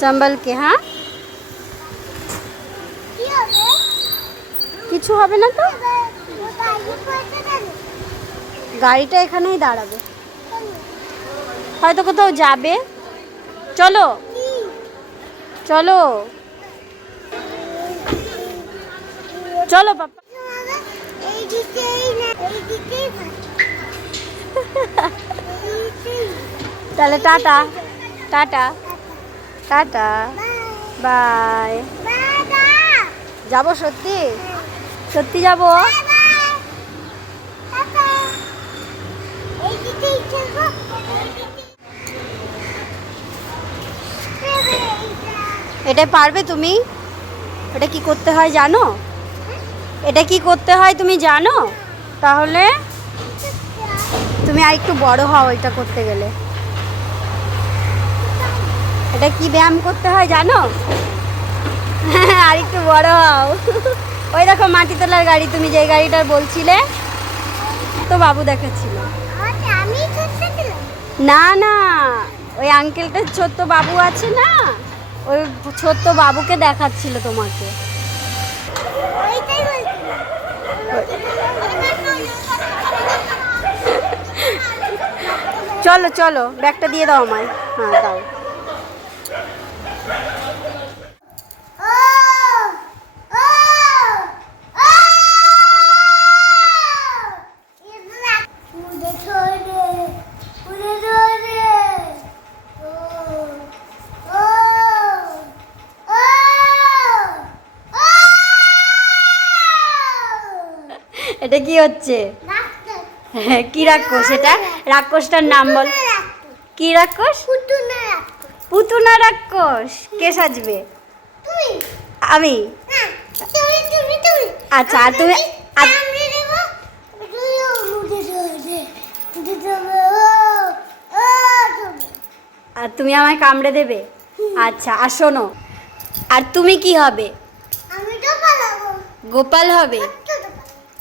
সম্বল কে হ্যাঁ? কিছু হবে না তো? গাড়িটা এখানেই দাঁড়াবে। হয়তো কোথাও যাবে। চলো। চলো। চলো পাপা তাহলে টাটা। টাটা। টাটা। বাই। যাব সত্যি? সত্যি যাব? এটা পারবে তুমি? এটা কি করতে হয় জানো? এটা কি করতে হয় তুমি জানো? তাহলে তুমি আর একটু বড় হও এটা করতে গেলে। এটা কি ব্যায়াম করতে হয় জানো? আর একটু বড় হও। ওই দেখো মাটি তোলার গাড়ি তুমি যে গাড়িটার বলছিলে তো বাবু দেখাচ্ছিল। না না ওই আঙ্কেলটার ছোট্ট বাবু আছে না ওই ছোট্ট বাবুকে দেখাচ্ছিল তোমাকে। চলো চলো ব্যাগটা দিয়ে দাও আমায়। হ্যাঁ দাও। এটা কি হচ্ছে? হ্যাঁ, কি রাক্ষস এটা? রাক্ষসটার নাম বল। কি রাক্ষস? পুতুনা রাক্ষস। কে সাজবে? আমি। আচ্ছা, আর তুমি- আর- তুমি আমায় কামড়ে দেবে? আচ্ছা আর শোনো। আর তুমি কি হবে? আমি গোপাল হবে?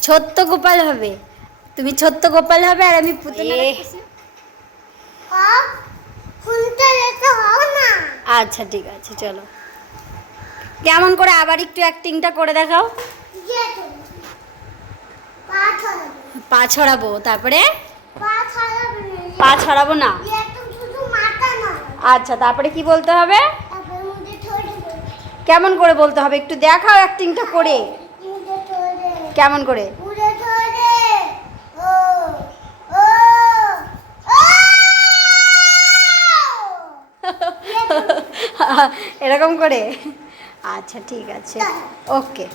ছোট্ট গোপাল হবে। তুমি ছোট্ট গোপাল হবে আর আমি হবে আচ্ছা ঠিক আছে চলো। কেমন করে আবার একটু অ্যাক্টিংটা করে দেখাও। পা ছড়াবো। তারপরে? পা ছড়াবে না। আচ্ছা তারপরে কি বলতে হবে? কেমন করে বলতে হবে? একটু দেখাও অ্যাক্টিংটা করে। কেমন করে? এরকম করে? আচ্ছা ঠিক আছে। ওকে